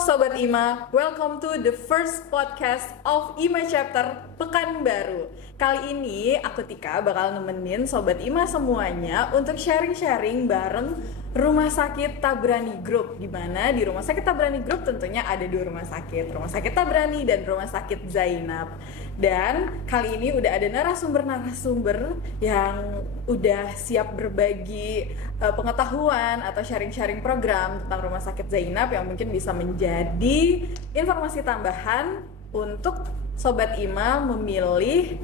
Sobat Ima, welcome to the first podcast of Ima Chapter Pekanbaru. Kali ini aku Tika bakal nemenin Sobat Ima semuanya untuk sharing-sharing bareng Rumah Sakit Tabrani Group. Dimana di Rumah Sakit Tabrani Group tentunya ada dua rumah sakit Tabrani dan Rumah Sakit Zainab. Dan kali ini udah ada narasumber-narasumber yang udah siap berbagi pengetahuan atau sharing-sharing program tentang Rumah Sakit Zainab yang mungkin bisa menjadi informasi tambahan untuk Sobat Ima memilih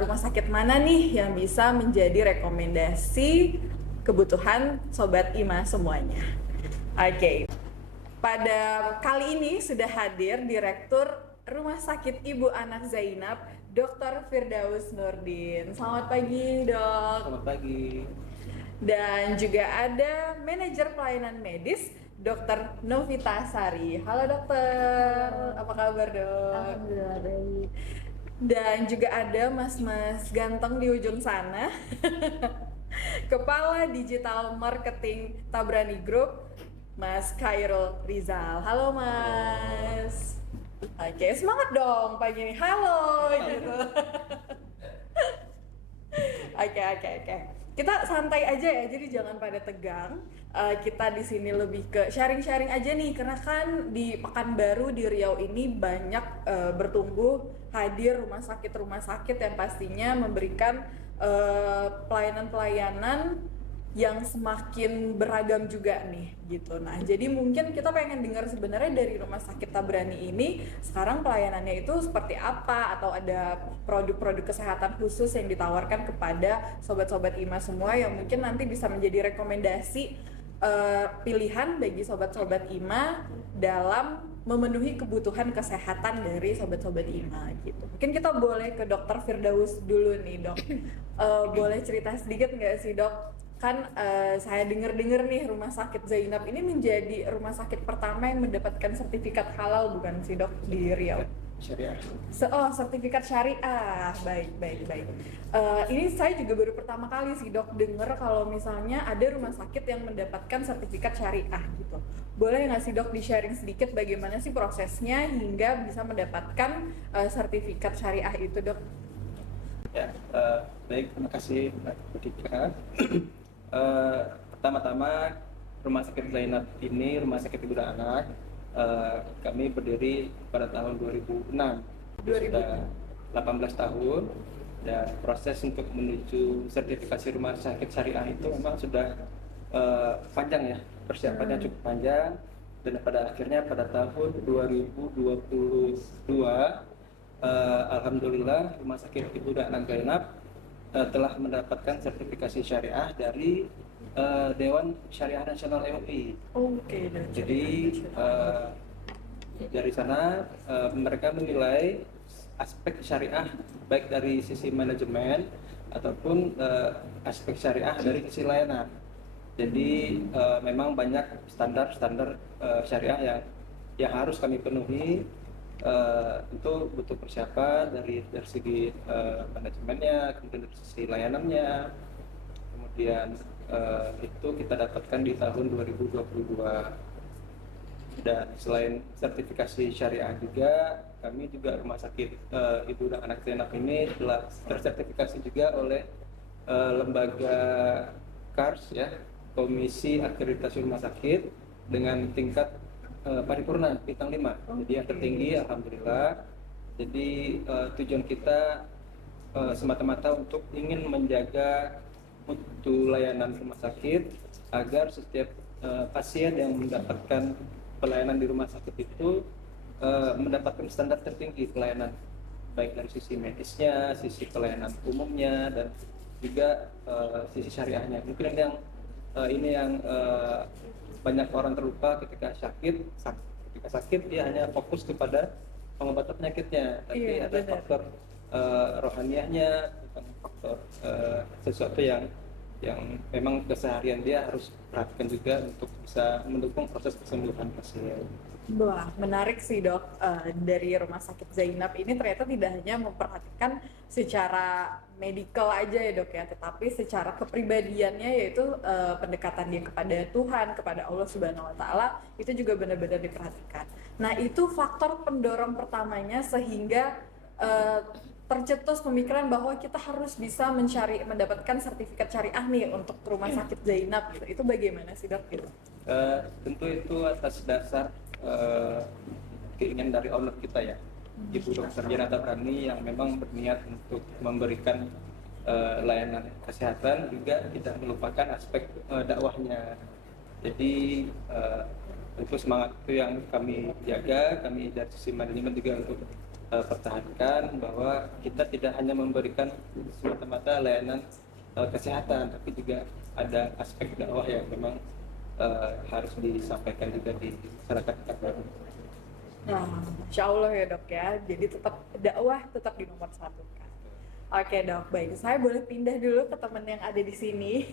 rumah sakit mana nih yang bisa menjadi rekomendasi kebutuhan Sobat Ima semuanya. Oke. Pada kali ini sudah hadir Direktur Rumah Sakit Ibu Anak Zainab, Dr. Firdaus Nurdin. Selamat pagi, Dok. Selamat pagi. Dan juga ada Manajer Pelayanan Medis, Dr. Novita Sari. Halo dokter, apa kabar dok? Alhamdulillah baik. Dan juga ada mas-mas ganteng di ujung sana, Kepala Digital Marketing Tabrani Group, Mas Khairul Rizal. Halo mas. Oke, semangat dong pagi ini. Halo gitu. Oke. Kita santai aja ya, jadi jangan pada tegang. Kita di sini lebih ke sharing-sharing aja nih, karena kan di Pekanbaru di Riau ini banyak bertumbuh hadir rumah sakit yang pastinya memberikan pelayanan-pelayanan yang semakin beragam juga nih gitu. Nah, jadi mungkin kita pengen dengar sebenarnya dari Rumah Sakit Tabrani ini sekarang pelayanannya itu seperti apa, atau ada produk-produk kesehatan khusus yang ditawarkan kepada sobat-sobat Ima semua yang mungkin nanti bisa menjadi rekomendasi pilihan bagi sobat-sobat Ima dalam memenuhi kebutuhan kesehatan dari sobat-sobat Ima gitu. Mungkin kita boleh ke Dokter Firdaus dulu nih, Dok. Boleh cerita sedikit nggak sih, Dok? Kan saya dengar nih Rumah Sakit Zainab ini menjadi rumah sakit pertama yang mendapatkan sertifikat halal, bukan sih dok, di Riau? Syariah. Sertifikat syariah. Baik. Ini saya juga baru pertama kali sih dok dengar kalau misalnya ada rumah sakit yang mendapatkan sertifikat syariah gitu. Boleh nggak sih dok di-sharing sedikit bagaimana sih prosesnya hingga bisa mendapatkan sertifikat syariah itu, dok? Ya, baik, terima kasih Mbak Tika. Pertama-tama Rumah Sakit Zainab ini Rumah Sakit Ibu dan Anak, kami berdiri pada tahun 2006. Sudah 18 tahun, dan proses untuk menuju sertifikasi rumah sakit syariah itu memang sudah panjang ya, persiapannya cukup panjang, dan pada akhirnya pada tahun 2022 alhamdulillah Rumah Sakit Ibu dan Anak Zainab telah mendapatkan sertifikasi syariah dari Dewan Syariah Nasional MUI. Oke. Jadi dari sana mereka menilai aspek syariah baik dari sisi manajemen ataupun aspek syariah dari sisi layanan. Jadi memang banyak standar syariah yang harus kami penuhi. Itu butuh persiapan dari segi manajemennya, kemudian dari sisi layanannya, kemudian itu kita dapatkan di tahun 2022. Dan selain sertifikasi syariah juga, kami juga Rumah Sakit Ibu dan Anak Zainab ini telah tersertifikasi juga oleh lembaga KARS ya, Komisi Akreditasi Rumah Sakit, dengan tingkat paripurna bintang 5. Jadi yang tertinggi alhamdulillah. Jadi tujuan kita semata-mata untuk ingin menjaga mutu layanan rumah sakit agar setiap pasien yang mendapatkan pelayanan di rumah sakit itu mendapatkan standar tertinggi pelayanan, baik dari sisi medisnya, sisi pelayanan umumnya, dan juga sisi syariahnya. Mungkin yang banyak orang terlupa ketika sakit dia hanya fokus kepada pengobatan penyakitnya, tapi ada faktor rohaniahnya, faktor sesuatu yang yang memang keseharian dia harus perhatikan juga untuk bisa mendukung proses kesembuhan pasien. Wah, menarik sih dok. Dari Rumah Sakit Zainab ini ternyata tidak hanya memperhatikan secara medikal aja ya dok ya, tetapi secara kepribadiannya yaitu pendekatan dia kepada Tuhan, kepada Allah Subhanahu Wa Taala itu juga benar-benar diperhatikan. Nah itu faktor pendorong pertamanya sehingga tercetus pemikiran bahwa kita harus bisa mendapatkan sertifikat syariah nih untuk Rumah Sakit Zainab gitu. Itu bagaimana sih dok gitu? Tentu itu atas dasar keinginan dari owner kita ya, Ibu Dr. Janata Prani yang memang berniat untuk memberikan layanan kesehatan, juga tidak melupakan aspek dakwahnya. Jadi tentu semangat itu yang kami jaga, kami dari sisi manajemen juga untuk pertahankan bahwa kita tidak hanya memberikan semata-mata layanan kesehatan, tapi juga ada aspek dakwah yang memang harus disampaikan juga di masyarakat kita. Nah, Insya Allah ya dok ya, jadi tetap dakwah tetap di nomor satu kan. Oke dok, baik. Saya boleh pindah dulu ke teman yang ada di sini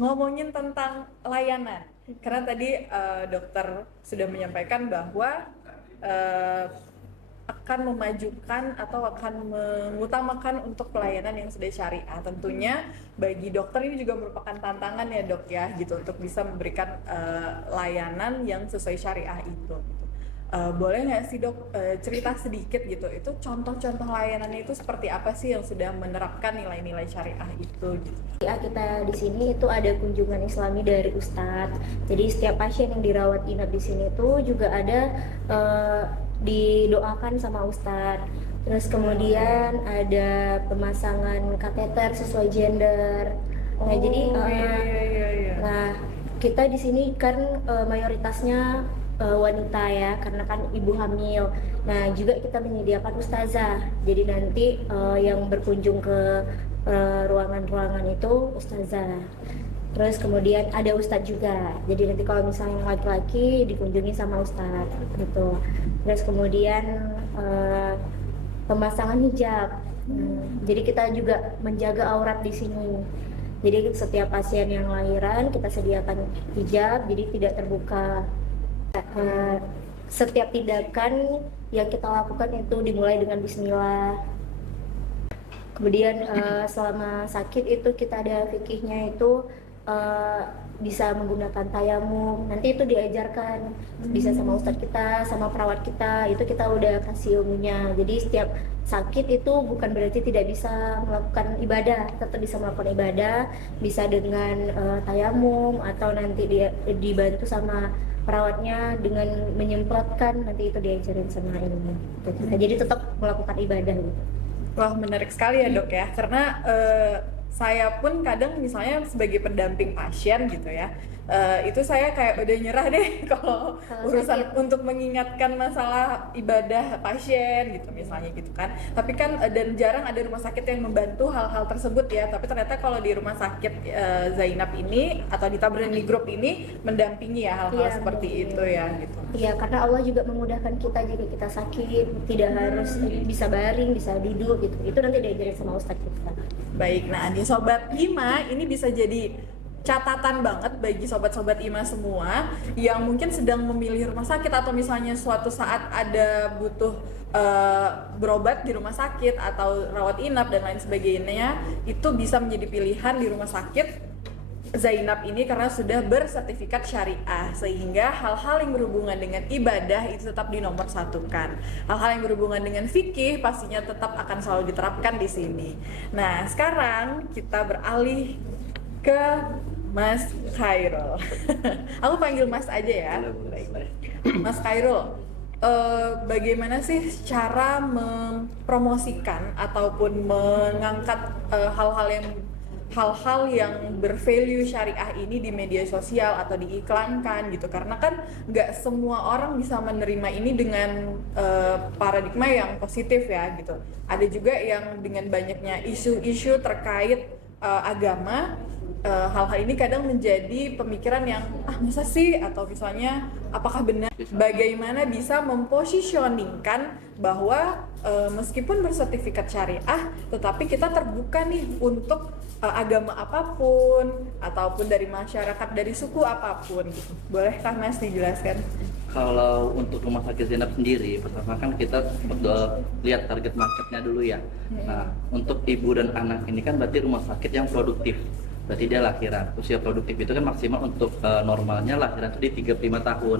ngomongin tentang layanan. Karena tadi dokter sudah menyampaikan bahwa akan memajukan atau akan mengutamakan untuk pelayanan yang sudah syariah. Tentunya bagi dokter ini juga merupakan tantangan ya dok ya, gitu untuk bisa memberikan layanan yang sesuai syariah itu. Gitu. Boleh nggak sih dok cerita sedikit gitu, itu contoh-contoh layanannya itu seperti apa sih yang sudah menerapkan nilai-nilai syariah itu gitu? Ya, kita di sini itu ada kunjungan Islami dari Ustadz. Jadi setiap pasien yang dirawat inap di sini tuh juga ada didoakan sama Ustadz. Terus kemudian ada pemasangan kateter sesuai gender. Nah, jadi nah kita di sini kan mayoritasnya wanita ya, karena kan ibu hamil. Nah juga kita menyediakan ustazah. Jadi nanti yang berkunjung ke ruangan-ruangan itu ustazah. Terus kemudian ada ustadz juga. Jadi nanti kalau misalnya yang laki-laki dikunjungi sama ustadz gitu. Terus kemudian pemasangan hijab. Jadi kita juga menjaga aurat di sini. Jadi setiap pasien yang lahiran kita sediakan hijab, jadi tidak terbuka. Setiap tindakan yang kita lakukan itu dimulai dengan bismillah. Kemudian selama sakit itu kita ada fikihnya itu bisa menggunakan tayamum. Nanti itu diajarkan bisa sama ustadz kita, sama perawat kita, itu kita udah kasih ilmunya. Jadi setiap sakit itu bukan berarti tidak bisa melakukan ibadah, tetap bisa melakukan ibadah, bisa dengan tayamum atau nanti dia dibantu sama perawatnya dengan menyemprotkan, nanti itu diajarin sama ilmu. Jadi tetap melakukan ibadah gitu. Wah menarik sekali ya dok ya, karena saya pun kadang misalnya sebagai pendamping pasien gitu ya, itu saya kayak udah nyerah deh kalau urusan sakit, untuk mengingatkan masalah ibadah pasien gitu misalnya gitu kan. Tapi kan dan jarang ada rumah sakit yang membantu hal-hal tersebut ya. Tapi ternyata kalau di Rumah Sakit Zainab ini atau di Tabrani Group ini mendampingi ya hal-hal seperti itu ya gitu. Iya, karena Allah juga memudahkan kita jika kita sakit, tidak harus bisa baring, bisa duduk gitu. Itu nanti diajarin sama ustadz kita. Baik, nah di Sobat IMA ini bisa jadi catatan banget bagi sobat-sobat IMA semua yang mungkin sedang memilih rumah sakit atau misalnya suatu saat ada butuh berobat di rumah sakit atau rawat inap dan lain sebagainya, itu bisa menjadi pilihan di Rumah Sakit Zainab ini karena sudah bersertifikat syariah, sehingga hal-hal yang berhubungan dengan ibadah itu tetap dinomorsatukan. Hal-hal yang berhubungan dengan fikih pastinya tetap akan selalu diterapkan di sini. Nah, sekarang kita beralih ke Mas Khairul. Aku panggil Mas aja ya. Mas Khairul, bagaimana sih cara mempromosikan ataupun mengangkat hal-hal yang bervalue syariah ini di media sosial atau diiklankan gitu, karena kan nggak semua orang bisa menerima ini dengan paradigma yang positif ya gitu. Ada juga yang dengan banyaknya isu-isu terkait agama hal-hal ini kadang menjadi pemikiran yang masa sih, atau misalnya apakah benar, bagaimana bisa mempositioningkan bahwa meskipun bersertifikat syariah tetapi kita terbuka nih untuk agama apapun ataupun dari masyarakat, dari suku apapun gitu. Bolehkah Mas dijelaskan? Kalau untuk rumah sakit Zainab sendiri, pertama kan kita lihat target marketnya dulu ya. Nah, untuk ibu dan anak ini kan berarti rumah sakit yang produktif. Berarti dia lahiran. Usia produktif itu kan maksimal untuk normalnya lahiran itu di 35 tahun.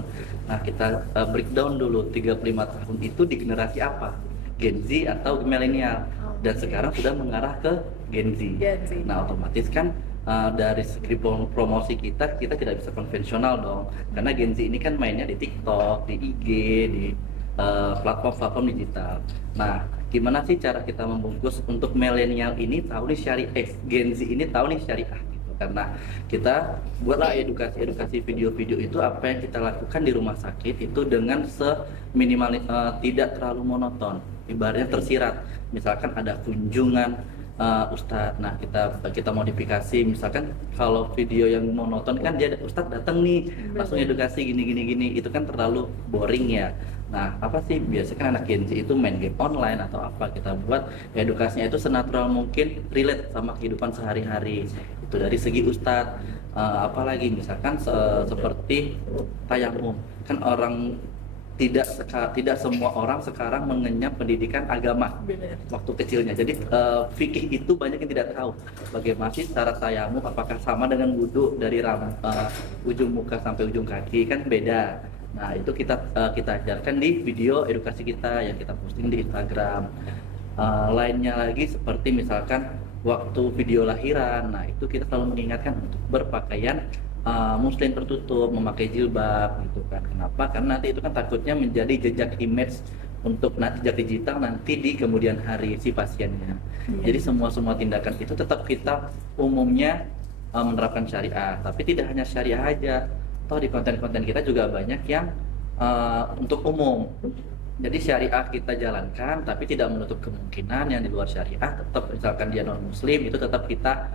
Nah, kita breakdown dulu 35 tahun itu di generasi apa? Gen Z atau milenial. Dan sekarang sudah mengarah ke Gen Z. Nah, otomatis kan dari segi promosi kita tidak bisa konvensional dong, karena Gen Z ini kan mainnya di TikTok, di IG, di platform-platform digital. Nah, gimana sih cara kita membungkus untuk milenial ini tahu nih syariah, Gen Z ini tahu nih syariah gitu. Karena kita buatlah edukasi video-video itu apa yang kita lakukan di rumah sakit itu dengan seminimal tidak terlalu monoton, ibaratnya tersirat. Misalkan ada kunjungan Ustadz, nah kita modifikasi, misalkan kalau video yang monoton kan dia Ustadz datang nih langsung edukasi gini, itu kan terlalu boring ya. Nah, apa sih biasanya kan anak Gen Z itu main game online atau apa, kita buat edukasinya itu senatural mungkin, relate sama kehidupan sehari-hari. Itu dari segi Ustadz, apalagi misalkan seperti tayamum, kan orang tidak semua orang sekarang mengenyam pendidikan agama waktu kecilnya. Jadi fikih itu banyak yang tidak tahu. Bagaimana sih cara tayamum, apakah sama dengan wudhu dari ujung muka sampai ujung kaki, kan beda. Nah, itu kita ajarkan di video edukasi kita yang kita posting di Instagram. Lainnya lagi seperti misalkan waktu video lahiran, nah itu kita selalu mengingatkan untuk berpakaian muslim tertutup, memakai jilbab gitu kan. Kenapa? Karena nanti itu kan takutnya menjadi jejak image untuk jejak digital nanti di kemudian hari si pasiennya. Jadi semua tindakan itu tetap kita umumnya menerapkan syariah, tapi tidak hanya syariah aja. Toh di konten-konten kita juga banyak yang untuk umum. Jadi syariah kita jalankan, tapi tidak menutup kemungkinan yang di luar syariah tetap, misalkan dia non muslim, itu tetap kita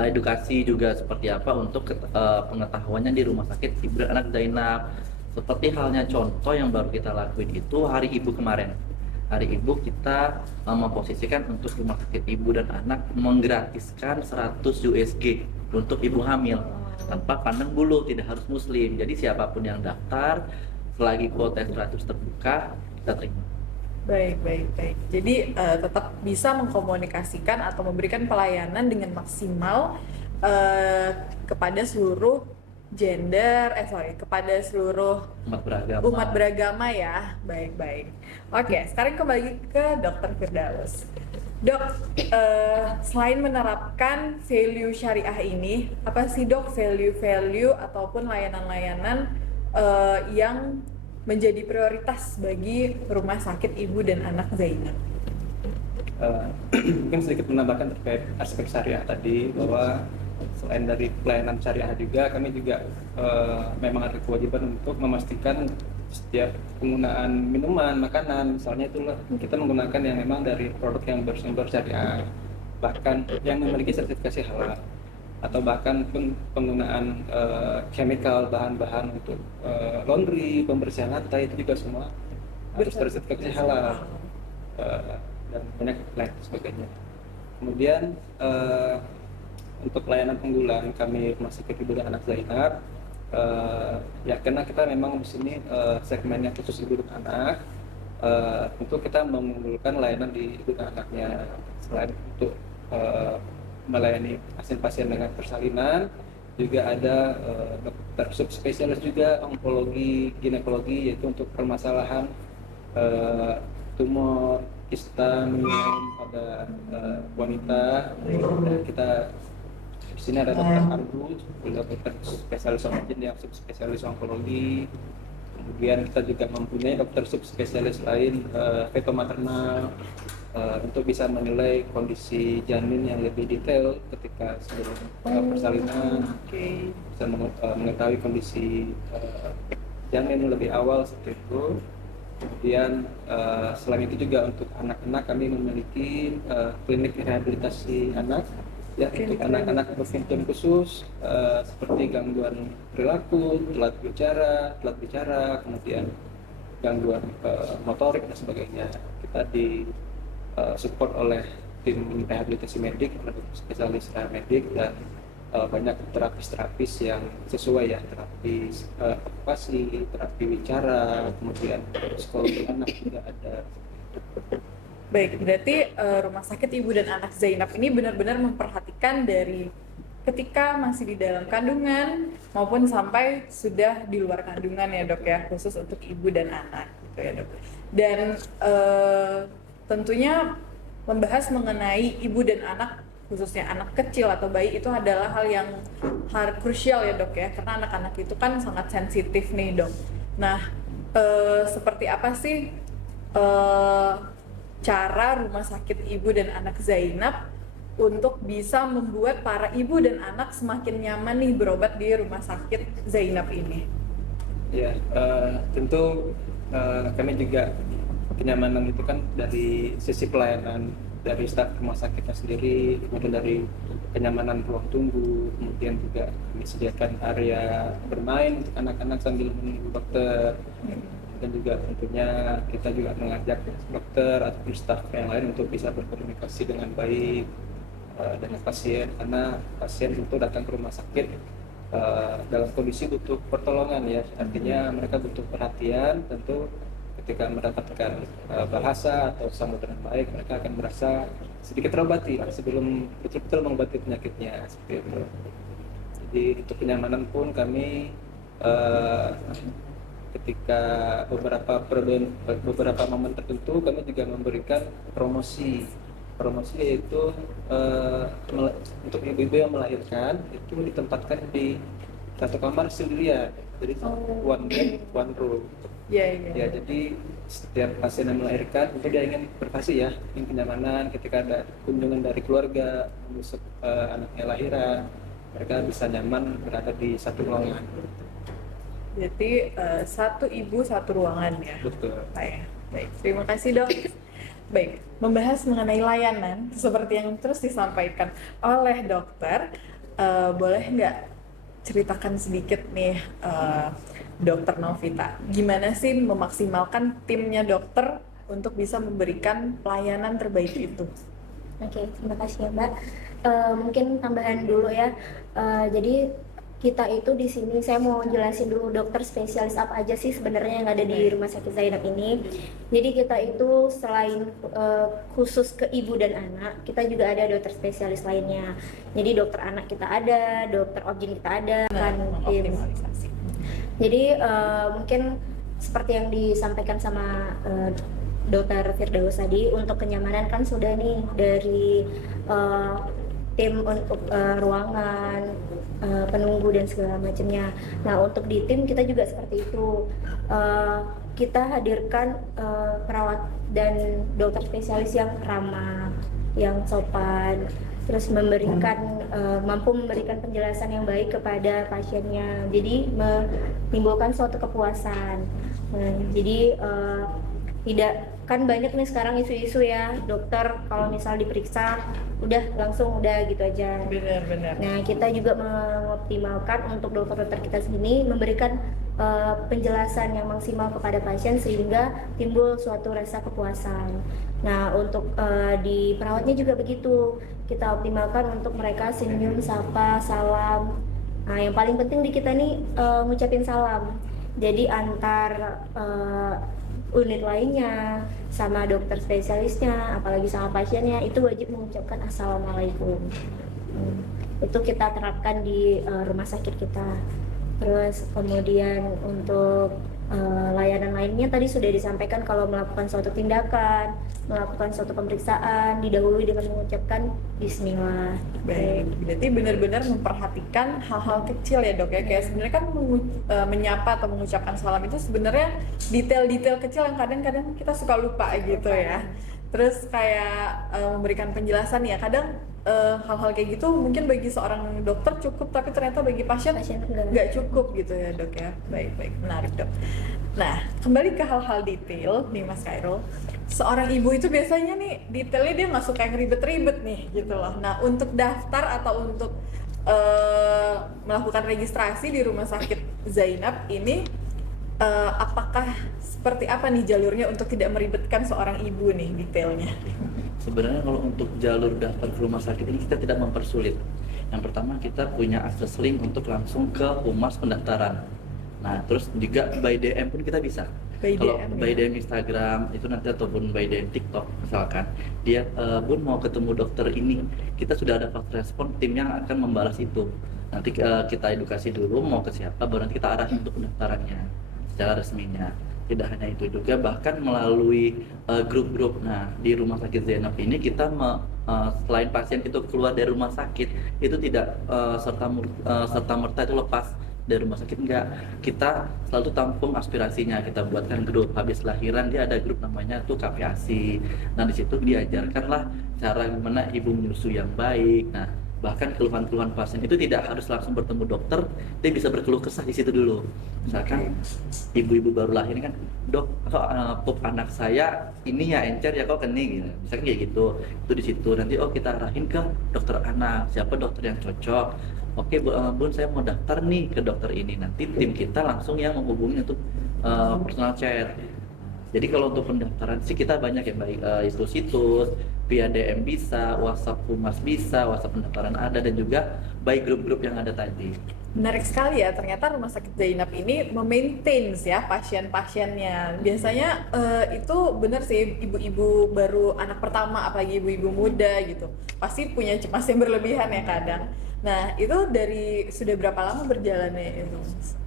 edukasi juga seperti apa untuk pengetahuannya di rumah sakit ibu dan anak Zainab. Seperti halnya contoh yang baru kita lakuin itu hari ibu kemarin. Hari ibu kita memposisikan untuk rumah sakit ibu dan anak menggratiskan 100 USG untuk ibu hamil tanpa pandang bulu, tidak harus muslim. Jadi siapapun yang daftar selagi kuota 100 terbuka, kita terima. Baik. Jadi tetap bisa mengkomunikasikan atau memberikan pelayanan dengan maksimal kepada seluruh gender, kepada seluruh umat beragama ya. Baik. Oke, sekarang kembali ke Dr. Firdaus. Dok, selain menerapkan value syariah ini, apa sih Dok value ataupun layanan-layanan yang menjadi prioritas bagi rumah sakit ibu dan anak Zainab? Mungkin sedikit menambahkan terkait aspek syariah tadi, bahwa selain dari pelayanan syariah juga kami juga memang ada kewajiban untuk memastikan setiap penggunaan minuman, makanan, misalnya itulah kita menggunakan yang memang dari produk yang bersumber syariah, bahkan yang memiliki sertifikasi halal, atau bahkan penggunaan chemical, bahan-bahan untuk laundry, pembersihan lantai, itu juga semua harus bersertifikasi halal, dan banyak lain sebagainya. Kemudian untuk layanan unggulan kami rumah sakit ibu dan anak Zainab, ya karena kita memang di sini segmennya khusus ibu dan anak, tentu kita mengunggulkan layanan di ibu dan anaknya. Selain untuk melayani pasien-pasien dengan persalinan, juga ada dokter subspesialis juga onkologi, ginekologi, yaitu untuk permasalahan tumor, kista, pada wanita. Dan kita di sini ada dokter Ardu, dokter spesialis onkologi yang subspesialis onkologi. Kemudian kita juga mempunyai dokter subspesialis lain feto maternal, untuk bisa menilai kondisi janin yang lebih detail ketika sebelum persalinan, bisa mengetahui kondisi janin lebih awal seperti itu. Kemudian selain itu juga untuk anak-anak kami memiliki klinik rehabilitasi anak Ya, untuk anak-anak berkebutuhan khusus seperti gangguan perilaku, telat bicara, kemudian gangguan motorik dan sebagainya, kita di support oleh tim rehabilitasi medik, spesialis medik dan banyak terapis yang sesuai ya, terapis okupasi, terapi bicara, kemudian psikologi anak juga ada. Baik, berarti Rumah Sakit Ibu dan Anak Zainab ini benar-benar memperhatikan dari ketika masih di dalam kandungan maupun sampai sudah di luar kandungan ya dok ya, khusus untuk ibu dan anak gitu ya dok. Dan tentunya membahas mengenai ibu dan anak, khususnya anak kecil atau bayi, itu adalah hal yang krusial ya dok ya, karena anak-anak itu kan sangat sensitif nih dok. Nah, seperti apa sih cara Rumah Sakit Ibu dan Anak Zainab untuk bisa membuat para ibu dan anak semakin nyaman nih berobat di Rumah Sakit Zainab ini? Ya, tentu kami juga kenyamanan itu kan dari sisi pelayanan dari staf rumah sakitnya sendiri, kemudian dari kenyamanan ruang tunggu, kemudian juga kami sediakan area bermain untuk anak-anak sambil menunggu dokter. Dan juga tentunya kita juga mengajak dokter atau staf yang lain untuk bisa berkomunikasi dengan baik dengan pasien, karena pasien itu datang ke rumah sakit dalam kondisi butuh pertolongan ya, artinya mereka butuh perhatian. Tentu ketika mendapatkan bahasa atau sambutan baik, mereka akan merasa sedikit terobati sebelum betul-betul mengobati penyakitnya, seperti itu. Jadi untuk kenyamanan pun kami ketika beberapa momen tertentu kami juga memberikan promosi yaitu untuk ibu-ibu yang melahirkan itu ditempatkan di satu kamar sendirian, jadi one bed one room. Ya, jadi setiap pasien yang melahirkan itu dia ingin privasi ya, ingin kenyamanan ketika ada kunjungan dari keluarga mengusuk anaknya lahiran, mereka bisa nyaman berada di satu ruangan. Jadi satu ibu satu ruangan ya. Betul. Baik, terima kasih dok. Baik, membahas mengenai layanan seperti yang terus disampaikan oleh dokter, boleh nggak ceritakan sedikit nih dokter Novita, gimana sih memaksimalkan timnya dokter untuk bisa memberikan pelayanan terbaik itu? Oke, terima kasih ya Mbak. Mungkin tambahan dulu ya. Jadi kita itu di sini, saya mau jelasin dulu dokter spesialis apa aja sih sebenarnya yang ada di Rumah Sakit Zainab ini. Jadi kita itu selain khusus ke ibu dan anak, kita juga ada dokter spesialis lainnya. Jadi dokter anak kita ada, dokter objin kita ada, kan Optimalisasi. Jadi mungkin seperti yang disampaikan sama dokter Firdaus tadi, untuk kenyamanan kan sudah nih dari tim untuk ruangan, penunggu dan segala macamnya. Nah untuk di tim kita juga seperti itu, kita hadirkan perawat dan dokter spesialis yang ramah, yang sopan, terus mampu memberikan penjelasan yang baik kepada pasiennya, jadi menimbulkan suatu kepuasan. Jadi tidak, kan banyak nih sekarang isu-isu ya, dokter kalau misal diperiksa langsung gitu aja. Benar. Nah kita juga mengoptimalkan untuk dokter-dokter kita sini memberikan penjelasan yang maksimal kepada pasien sehingga timbul suatu rasa kepuasan. Nah untuk di perawatnya juga begitu, kita optimalkan untuk mereka senyum, sapa, salam. Nah yang paling penting di kita nih ngucapin salam. Jadi antar unit lainnya sama dokter spesialisnya, apalagi sama pasiennya, itu wajib mengucapkan assalamualaikum. Itu kita terapkan di rumah sakit kita. Terus kemudian untuk layanan lainnya tadi sudah disampaikan, kalau melakukan suatu tindakan, melakukan suatu pemeriksaan, didahului dengan mengucapkan bismillah. Baik, berarti benar-benar memperhatikan hal-hal kecil ya dok ya. Kayak sebenarnya kan menyapa atau mengucapkan salam itu sebenarnya detail-detail kecil yang kadang-kadang kita suka lupa gitu ya. Terus kayak memberikan penjelasan ya, kadang hal-hal kayak gitu mungkin bagi seorang dokter cukup, tapi ternyata bagi pasien nggak cukup gitu ya dok ya. Baik, menarik dok. Nah, kembali ke hal-hal detail nih Mas Khairul. Seorang ibu itu biasanya nih detailnya dia nggak suka yang ribet-ribet nih gitu loh. Nah, untuk daftar atau untuk melakukan registrasi di Rumah Sakit Zainab ini, apakah seperti apa nih jalurnya untuk tidak meribetkan seorang ibu nih detailnya? Sebenarnya kalau untuk jalur daftar ke rumah sakit ini kita tidak mempersulit. Yang pertama kita punya akses link untuk langsung ke humas pendaftaran. Nah, terus juga by DM pun kita bisa. Kalau by DM Instagram itu nanti ataupun by DM TikTok misalkan, dia Bun mau ketemu dokter ini, kita sudah ada fast respon, tim yang akan membalas itu. Nanti kita edukasi dulu mau ke siapa, baru nanti kita arahin untuk pendaftarannya secara resminya. Tidak hanya itu juga, bahkan melalui grup-grup. Nah, di Rumah Sakit Zainab ini kita selain pasien itu keluar dari rumah sakit, itu tidak serta-merta itu lepas dari rumah sakit, enggak. Kita selalu tampung aspirasinya, kita buatkan grup. Habis lahiran dia ada grup namanya tuh KPASI. Nah, di situ diajarkanlah cara gimana ibu menyusui yang baik. Nah, bahkan keluhan-keluhan pasien itu tidak harus langsung bertemu dokter, dia bisa berkeluh kesah di situ dulu. Misalkan ibu-ibu baru lahir kan, dok, kok pup anak saya ini ya encer ya kok kening gitu. Misalkan kayak gitu. Itu di situ nanti kita arahin ke dokter anak, siapa dokter yang cocok. Oke, Bun, saya mau daftar nih ke dokter ini. Nanti tim kita langsung yang menghubungi untuk personal chat. Jadi kalau untuk pendaftaran sih kita banyak ya, baik itu situs, via DM bisa, WhatsApp humas bisa, WhatsApp pendaftaran ada, dan juga baik grup-grup yang ada tadi. Menarik sekali ya, ternyata Rumah Sakit Zainab ini memaintain ya pasien-pasiennya. Biasanya itu benar sih, ibu-ibu baru anak pertama, apalagi ibu-ibu muda gitu, pasti punya cemas yang berlebihan ya kadang. Nah, itu sudah berapa lama berjalannya itu?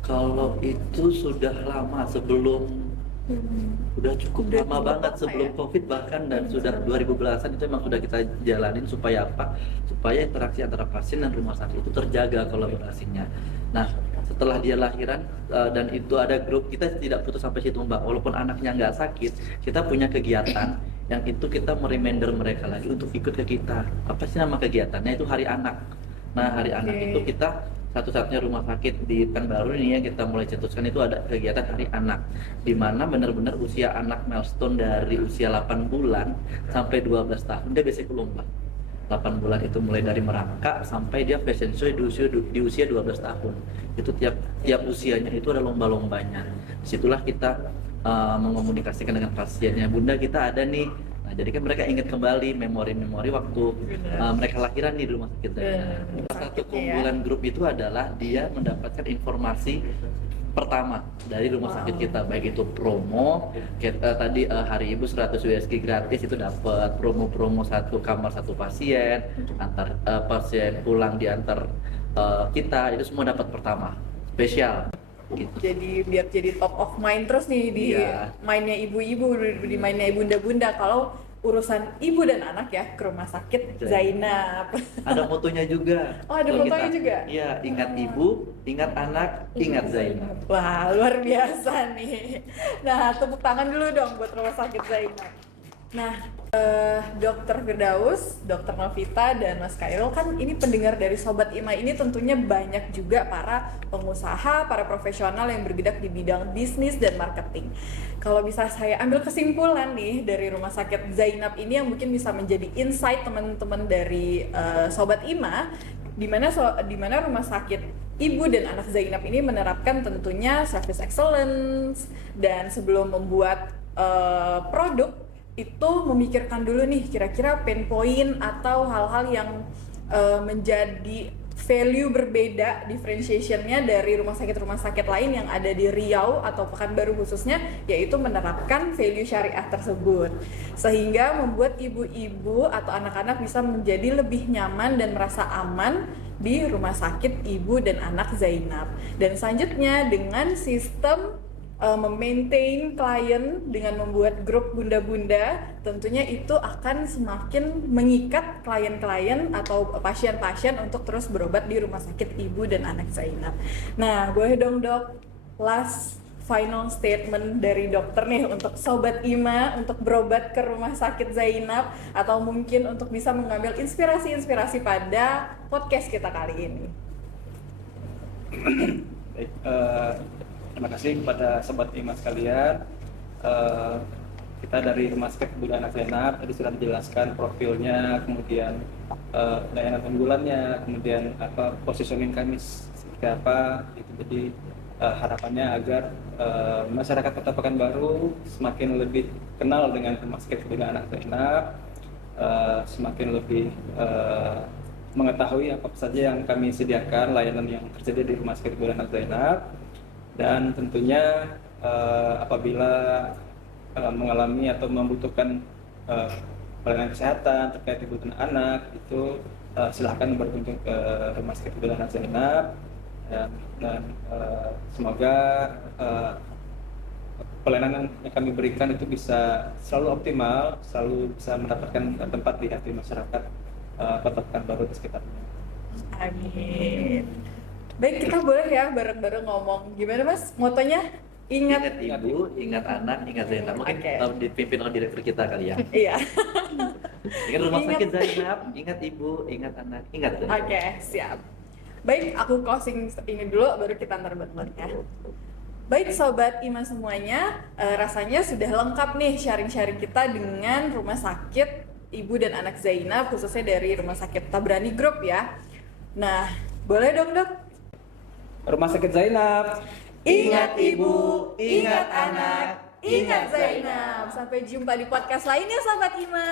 Kalau itu sudah lama, sebelum udah cukup lama banget sebelum COVID bahkan, dan sudah 2010-an itu memang sudah kita jalanin. Supaya apa? Supaya interaksi antara pasien dan rumah sakit itu terjaga kolaborasinya. Nah, setelah dia lahiran dan itu ada grup, kita tidak putus sampai situ Mbak. Walaupun anaknya nggak sakit, kita punya kegiatan yang itu kita mereminder mereka lagi untuk ikut ke kita. Apa sih nama kegiatannya? Itu Hari Anak. Nah, Hari Anak itu kita satu-satunya rumah sakit di Pekanbaru ini yang kita mulai cetuskan itu ada kegiatan Hari Anak, di mana benar-benar usia anak milestone dari usia 8 bulan sampai 12 tahun dia biasanya lomba. 8 bulan itu mulai dari merangkak sampai dia fashion show di usia 12 tahun. Itu tiap usianya itu ada lomba-lombanya. Disitulah kita mengomunikasikan dengan pasiennya, Bunda kita ada nih. Nah, jadi kan mereka ingat kembali memori-memori waktu mereka lahiran di rumah sakit Zainab. Salah satu keunggulan grup itu adalah dia mendapatkan informasi pertama dari rumah sakit kita, baik itu promo tadi Hari Ibu 100 USG gratis itu dapat, promo-promo satu kamar satu pasien, antar pasien pulang diantar kita, itu semua dapat pertama spesial. Gitu. Jadi biar jadi top of mind terus nih di mainnya ibu-ibu, di mainnya bunda-bunda kalau urusan ibu dan anak ya ke Rumah Sakit Zainab. Ada motonya juga. Oh, ada fotonya juga? Iya, ingat ibu, ingat anak, ingat Zainab. Wah, luar biasa nih. Nah, tepuk tangan dulu dong buat Rumah Sakit Zainab. Nah, Dr. Firdaus, Dr. Novita, dan Mas Khairul, kan ini pendengar dari Sobat Ima ini tentunya banyak juga para pengusaha, para profesional yang bergerak di bidang bisnis dan marketing. Kalau bisa saya ambil kesimpulan nih dari Rumah Sakit Zainab ini yang mungkin bisa menjadi insight teman-teman dari Sobat Ima, di mana Rumah Sakit Ibu dan Anak Zainab ini menerapkan tentunya service excellence, dan sebelum membuat produk itu memikirkan dulu nih kira-kira pain point atau hal-hal yang menjadi value berbeda, differentiation-nya dari rumah sakit lain yang ada di Riau atau Pekanbaru khususnya, yaitu menerapkan value syariah tersebut, sehingga membuat ibu-ibu atau anak-anak bisa menjadi lebih nyaman dan merasa aman di Rumah Sakit Ibu dan Anak Zainab. Dan selanjutnya dengan sistem memaintain klien dengan membuat grup bunda-bunda, tentunya itu akan semakin mengikat klien-klien atau pasien-pasien untuk terus berobat di Rumah Sakit Ibu dan Anak Zainab. Nah, boleh dong dok, last final statement dari dokter nih untuk Sobat Ima untuk berobat ke Rumah Sakit Zainab atau mungkin untuk bisa mengambil inspirasi-inspirasi pada podcast kita kali ini. Baik, terima kasih kepada Sobat Ima sekalian. Kita dari Rumah Sakit Ibu dan Anak Zainab tadi sudah dijelaskan profilnya, kemudian layanan unggulannya, kemudian positioning kami seperti apa. Jadi harapannya agar masyarakat Kota Pekanbaru semakin lebih kenal dengan Rumah Sakit Ibu dan Anak Zainab, semakin lebih mengetahui apa saja yang kami sediakan, layanan yang tersedia di Rumah Sakit Ibu dan Anak Zainab, dan tentunya apabila mengalami atau membutuhkan pelayanan kesehatan terkait ibu dan anak itu silahkan berkunjung ke Rumah Sakit Ibu dan Anak Zainab, dan semoga pelayanan yang kami berikan itu bisa selalu optimal, selalu bisa mendapatkan tempat di hati masyarakat Kota Pekanbaru dan sekitarnya. Amin. Baik, kita boleh ya bareng-bareng ngomong. Gimana Mas? Motonya? Ingat ibu, ingat anak, ingat Zainab. Mungkin Oke. dipimpin oleh direktur kita kali ya. Iya. Ingat Rumah Ingat. Sakit Zainab, ingat ibu, ingat anak, ingat Zainab. Oke, siap. Baik, aku closing ini dulu, baru kita ntar bareng ya. Baik Sobat Ima semuanya, rasanya sudah lengkap nih sharing-sharing kita dengan Rumah Sakit Ibu dan Anak Zainab, khususnya dari Rumah Sakit Tabrani Group ya. Nah, boleh dong dok? Rumah Sakit Zainab. Ingat ibu, ingat anak, ingat Zainab. Sampai jumpa di podcast lainnya Sobat Ima.